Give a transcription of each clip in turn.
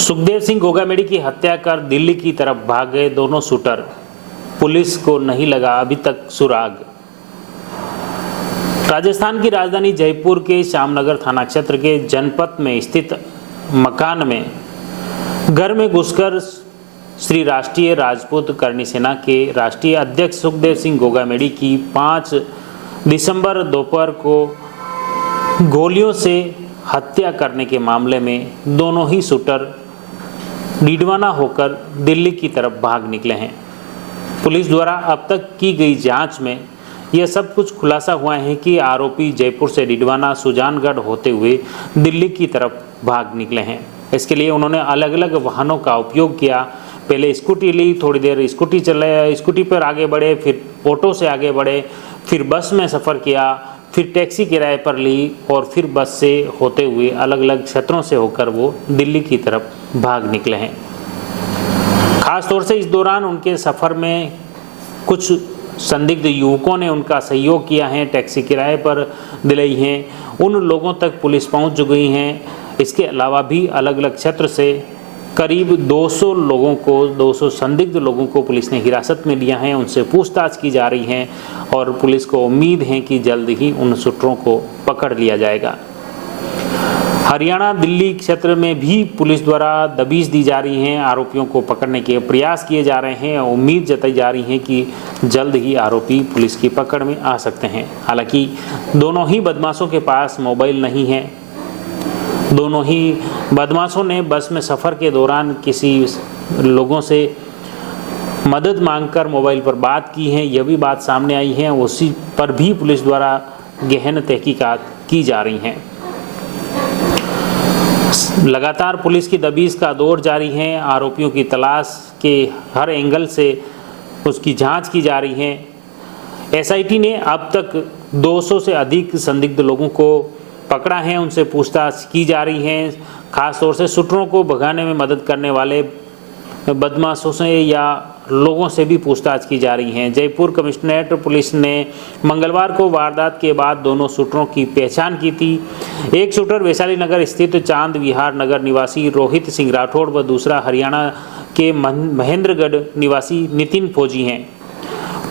सुखदेव सिंह गोगामेडी की हत्या कर दिल्ली की तरफ भाग गए दोनों शूटर, पुलिस को नहीं लगा अभी तक सुराग। राजस्थान की राजधानी जयपुर के श्यामनगर थाना क्षेत्र के जनपथ में स्थित मकान में घर में घुसकर श्री राष्ट्रीय राजपूत करणी सेना के राष्ट्रीय अध्यक्ष सुखदेव सिंह गोगामेडी की 5 दिसंबर दोपहर को गोलियों से हत्या करने के मामले में दोनों ही शूटर डीडवाना होकर दिल्ली की तरफ भाग निकले हैं। पुलिस द्वारा अब तक की गई जांच में यह सब कुछ खुलासा हुआ है कि आरोपी जयपुर से डीडवाना सुजानगढ़ होते हुए दिल्ली की तरफ भाग निकले हैं। इसके लिए उन्होंने अलग अलग वाहनों का उपयोग किया। पहले स्कूटी ली, थोड़ी देर स्कूटी चलाया, स्कूटी पर आगे बढ़े, फिर ऑटो से आगे बढ़े, फिर बस में सफ़र किया, फिर टैक्सी किराए पर ली और फिर बस से होते हुए अलग अलग क्षेत्रों से होकर वो दिल्ली की तरफ भाग निकले हैं। खास तौर से इस दौरान उनके सफ़र में कुछ संदिग्ध युवकों ने उनका सहयोग किया है, टैक्सी किराए पर दिलाई हैं, उन लोगों तक पुलिस पहुंच गई हैं। इसके अलावा भी अलग अलग क्षेत्र से करीब 200 संदिग्ध लोगों को पुलिस ने हिरासत में लिया है, उनसे पूछताछ की जा रही है और पुलिस को उम्मीद है कि जल्द ही उन शूटरों को पकड़ लिया जाएगा। हरियाणा दिल्ली क्षेत्र में भी पुलिस द्वारा दबिश दी जा रही है, आरोपियों को पकड़ने के प्रयास किए जा रहे हैं। उम्मीद जताई जा रही है कि जल्द ही आरोपी पुलिस की पकड़ में आ सकते हैं। हालांकि दोनों ही बदमाशों के पास मोबाइल नहीं है। दोनों ही बदमाशों ने बस में सफ़र के दौरान किसी लोगों से मदद मांगकर मोबाइल पर बात की है, यह भी बात सामने आई है। उसी पर भी पुलिस द्वारा गहन तहकीकात की जा रही हैं। लगातार पुलिस की दबिश का दौर जारी है। आरोपियों की तलाश के हर एंगल से उसकी जांच की जा रही है। एसआईटी ने अब तक 200 से अधिक संदिग्ध लोगों को पकड़ा है, उनसे पूछताछ की जा रही है। खास तौर से शूटरों को भगाने में मदद करने वाले बदमाशों से या लोगों से भी पूछताछ की जा रही है। जयपुर कमिश्नरेट पुलिस ने मंगलवार को वारदात के बाद दोनों शूटरों की पहचान की थी। एक शूटर वैशाली नगर स्थित चांद विहार नगर निवासी रोहित सिंह राठौड़ व दूसरा हरियाणा के महेंद्रगढ़ निवासी नितिन फौजी हैं।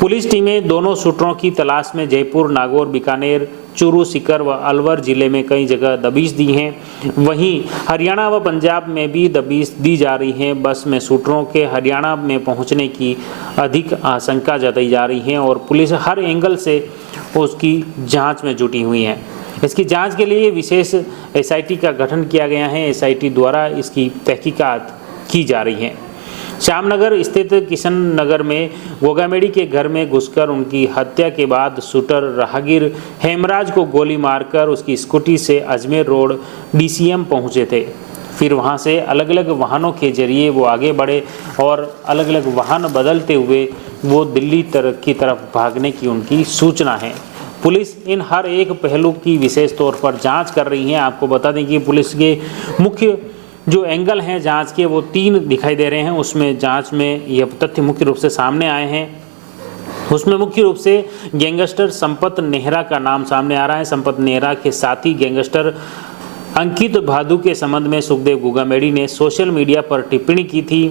पुलिस टीमें दोनों शूटरों की तलाश में जयपुर, नागौर, बीकानेर, चूरू, सीकर व अलवर जिले में कई जगह दबिश दी हैं। वहीं हरियाणा व पंजाब में भी दबिश दी जा रही है। बस में शूटरों के हरियाणा में पहुंचने की अधिक आशंका जताई जा रही है और पुलिस हर एंगल से उसकी जांच में जुटी हुई है। इसकी जांच के लिए विशेष एसआईटी का गठन किया गया है। एसआईटी द्वारा इसकी तहकीकात की जा रही है। श्यामनगर स्थित किशन नगर में गोगामेडी के घर में घुसकर उनकी हत्या के बाद शूटर राहगीर हेमराज को गोली मारकर उसकी स्कूटी से अजमेर रोड डीसीएम पहुंचे थे। फिर वहां से अलग अलग वाहनों के जरिए वो आगे बढ़े और अलग अलग वाहन बदलते हुए वो दिल्ली की तरफ भागने की उनकी सूचना है। पुलिस इन हर एक पहलू की विशेष तौर पर जाँच कर रही है। आपको बता दें कि पुलिस के मुख्य जो एंगल हैं जांच के वो 3 दिखाई दे रहे हैं। उसमें जांच में यह तथ्य मुख्य रूप से सामने आए हैं। उसमें मुख्य रूप से गैंगस्टर संपत नेहरा का नाम सामने आ रहा है। संपत नेहरा के साथी गैंगस्टर अंकित भादु के संबंध में सुखदेव गोगामेडी ने सोशल मीडिया पर टिप्पणी की थी।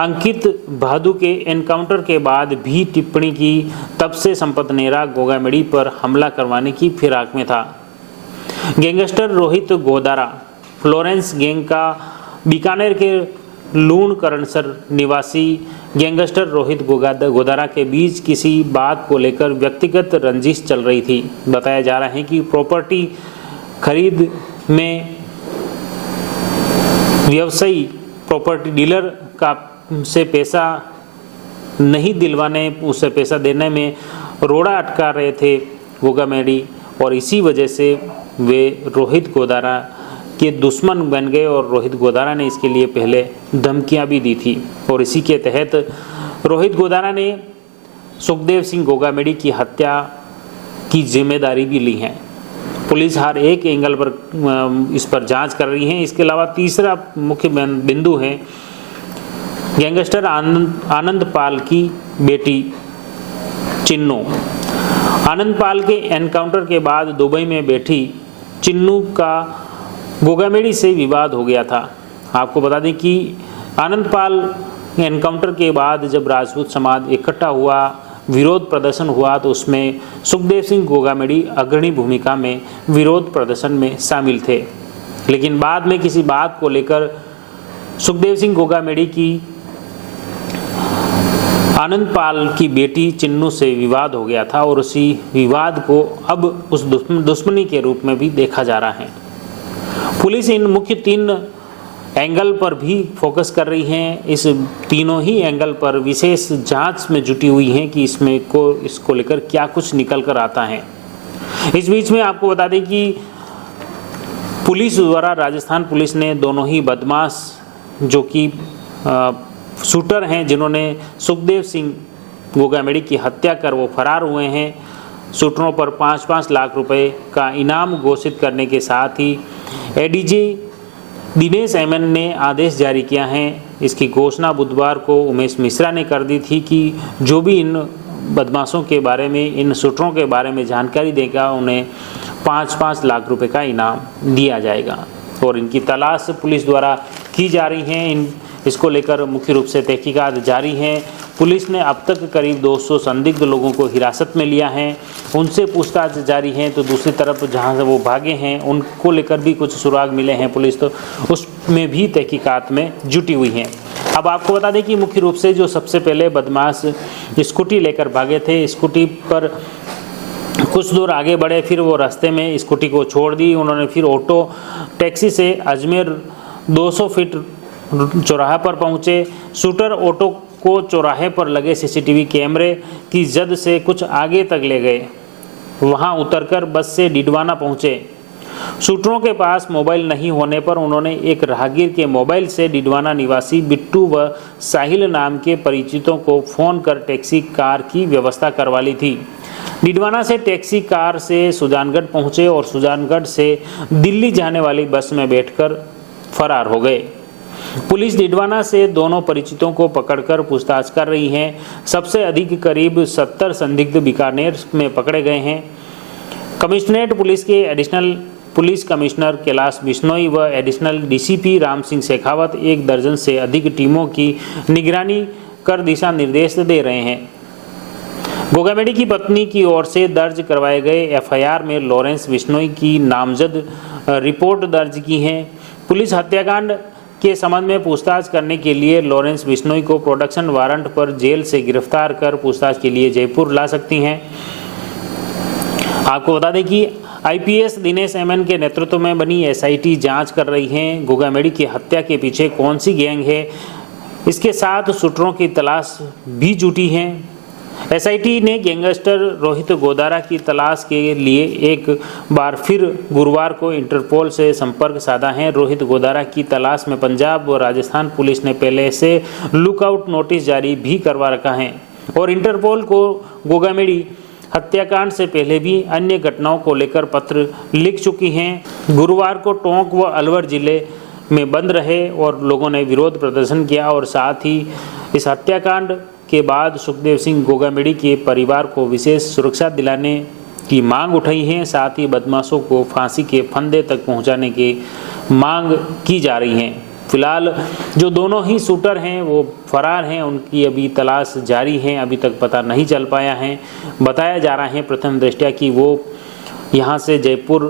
अंकित भादु के एनकाउंटर के बाद भी टिप्पणी की। तब से संपत नेहरा गोगामेडी पर हमला करवाने की फिराक में था। Gangster Rohit Godara Florence gang का बीकानेर के लूण करणसर निवासी गैंगस्टर रोहित गोदारा के बीच किसी बात को लेकर व्यक्तिगत रंजिश चल रही थी। बताया जा रहा है कि प्रॉपर्टी खरीद में व्यवसायी प्रॉपर्टी डीलर का से पैसा नहीं दिलवाने, उसे पैसा देने में रोड़ा अटका रहे थे गोगामेडी और इसी वजह से वे रोहित गोदारा के दुश्मन बन गए और रोहित गोदारा ने इसके लिए पहले धमकियां भी दी थी और इसी के तहत रोहित गोदारा ने सुखदेव सिंह गोगामेडी की हत्या की जिम्मेदारी भी ली है। पुलिस हर एक एंगल पर इस पर जांच कर रही है। इसके अलावा तीसरा मुख्य बिंदु है गैंगस्टर आनंद पाल की बेटी चिन्नू। आनंद पाल के एनकाउंटर के बाद दुबई में बैठी चिन्नू का गोगामेडी से विवाद हो गया था। आपको बता दें कि आनंदपाल एनकाउंटर के बाद जब राजपूत समाज इकट्ठा हुआ, विरोध प्रदर्शन हुआ, तो उसमें सुखदेव सिंह गोगामेडी अग्रणी भूमिका में विरोध प्रदर्शन में शामिल थे। लेकिन बाद में किसी बात को लेकर सुखदेव सिंह गोगामेडी की आनंदपाल की बेटी चिन्नू से विवाद हो गया था और उसी विवाद को अब उस दुश्मनी के रूप में भी देखा जा रहा है। पुलिस इन मुख्य 3 एंगल पर भी फोकस कर रही है। इस तीनों ही एंगल पर विशेष जांच में जुटी हुई है कि इसको लेकर क्या कुछ निकल कर आता है। इस बीच में आपको बता दें कि पुलिस द्वारा, राजस्थान पुलिस ने दोनों ही बदमाश जो कि शूटर हैं, जिन्होंने सुखदेव सिंह गोगामेडी की हत्या कर वो फरार हुए हैं, शूटरों पर 5-5 लाख रुपए का इनाम घोषित करने के साथ ही एडीजी दिनेश एमएन ने आदेश जारी किया है। इसकी घोषणा बुधवार को उमेश मिश्रा ने कर दी थी कि जो भी इन बदमाशों के बारे में, इन शूटरों के बारे में जानकारी देगा, उन्हें 5-5 लाख रुपए का इनाम दिया जाएगा। और इनकी तलाश पुलिस द्वारा की जा रही है। इसको लेकर मुख्य रूप से तहकीकात जारी है। पुलिस ने अब तक करीब 200 संदिग्ध लोगों को हिरासत में लिया है, उनसे पूछताछ जारी है। तो दूसरी तरफ जहां से वो भागे हैं उनको लेकर भी कुछ सुराग मिले हैं, पुलिस तो उसमें भी तहकीकात में जुटी हुई है। अब आपको बता दें कि मुख्य रूप से जो सबसे पहले बदमाश स्कूटी लेकर भागे थे, स्कूटी पर कुछ दूर आगे बढ़े, फिर वो रास्ते में स्कूटी को छोड़ दी। उन्होंने फिर ऑटो टैक्सी से अजमेर 200 फीट चौराहे पर पहुंचे। शूटर ऑटो को चौराहे पर लगे सीसीटीवी कैमरे की जद से कुछ आगे तक ले गए। वहां उतरकर बस से डिडवाना पहुंचे। शूटरों के पास मोबाइल नहीं होने पर उन्होंने एक राहगीर के मोबाइल से डिडवाना निवासी बिट्टू व साहिल नाम के परिचितों को फोन कर टैक्सी कार की व्यवस्था करवा ली थी। डिडवाना से टैक्सी कार से सुजानगढ़ पहुंचे और सुजानगढ़ से दिल्ली जाने वाली बस में बैठकर फरार हो गए। पुलिस डिडवाना से दोनों परिचितों को पकड़कर पूछताछ कर रही है। सबसे अधिक करीब 70 संदिग्ध बीकानेर में पकड़े गए हैं। कमिश्नरेट पुलिस के additional police commissioner Kailash Bishnoi व एडिशनल डीसीपी राम सिंह शेखावत 1 दर्जन से अधिक टीमों की निगरानी कर दिशा निर्देश दे रहे हैं। गोगामेडी की पत्नी की ओर से दर्ज करवाए गए एफआईआर में लॉरेंस बिश्नोई की नामजद रिपोर्ट दर्ज की है। पुलिस हत्याकांड के संबंध में पूछताछ करने के लिए लॉरेंस बिश्नोई को प्रोडक्शन वारंट पर जेल से गिरफ्तार कर पूछताछ के लिए जयपुर ला सकती हैं। आपको बता दें कि आईपीएस दिनेश एमएन के नेतृत्व में बनी एसआईटी जांच कर रही है गोगामेडी की हत्या के पीछे कौन सी गैंग है। इसके साथ शूटरों की तलाश भी जुटी है। एसआईटी ने गैंगस्टर रोहित गोदारा की तलाश के लिए एक बार फिर गुरुवार को इंटरपोल से संपर्क साधा है। रोहित गोदारा की तलाश में पंजाब व राजस्थान पुलिस ने पहले से लुकआउट नोटिस जारी भी करवा रखा है और इंटरपोल को गोगामेडी हत्याकांड से पहले भी अन्य घटनाओं को लेकर पत्र लिख चुकी हैं। गुरुवार को टोंक व अलवर जिले में बंद रहे और लोगों ने विरोध प्रदर्शन किया और साथ ही इस हत्याकांड के बाद सुखदेव सिंह गोगामेडी के परिवार को विशेष सुरक्षा दिलाने की मांग उठाई है। साथ ही बदमाशों को फांसी के फंदे तक पहुंचाने की मांग की जा रही है। फिलहाल जो दोनों ही शूटर हैं वो फरार हैं, उनकी अभी तलाश जारी है, अभी तक पता नहीं चल पाया है। बताया जा रहा है प्रथम दृष्टया कि वो यहाँ से जयपुर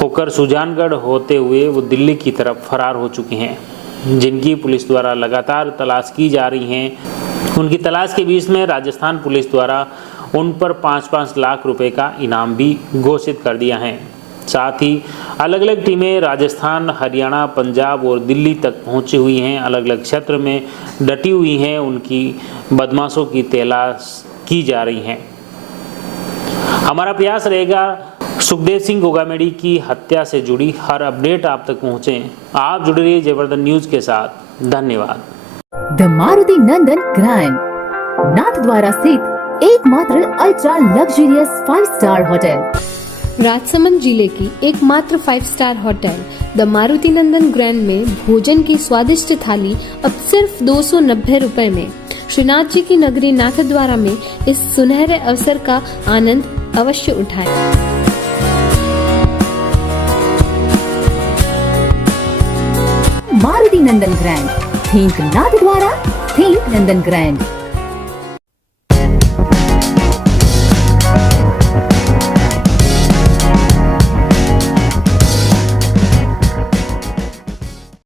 होकर सुजानगढ़ होते हुए वो दिल्ली की तरफ फरार हो चुके हैं, जिनकी पुलिस द्वारा लगातार तलाश की जा रही है। उनकी तलाश के बीच में राजस्थान पुलिस द्वारा उन पर 5-5 लाख रुपए का इनाम भी घोषित कर दिया है। साथ ही अलग अलग टीमें राजस्थान, हरियाणा, पंजाब और दिल्ली तक पहुंची हुई हैं, अलग अलग क्षेत्र में डटी हुई हैं। उनकी बदमाशों की तलाश की जा रही है। हमारा प्रयास रहेगा सुखदेव सिंह गोगामेडी की हत्या से जुड़ी हर अपडेट आप तक पहुंचे। आप जुड़े रहिए जयवर्धन न्यूज के साथ। धन्यवाद। द मारुति नंदन ग्रैंड नाथ द्वारा स्थित एकमात्र ultra luxurious 5 star hotel, Rajsamand जिले की एकमात्र 5 star hotel the Maruti Nandan grand में भोजन की स्वादिष्ट थाली अब सिर्फ 290 रुपए में। श्रीनाथ जी की नगरी नाथद्वारा में इस सुनहरे अवसर का आनंद अवश्य उठाएं। नंदन ग्रैंड। थिंक नाथ द्वारा, थिंक नंदन ग्रैंड।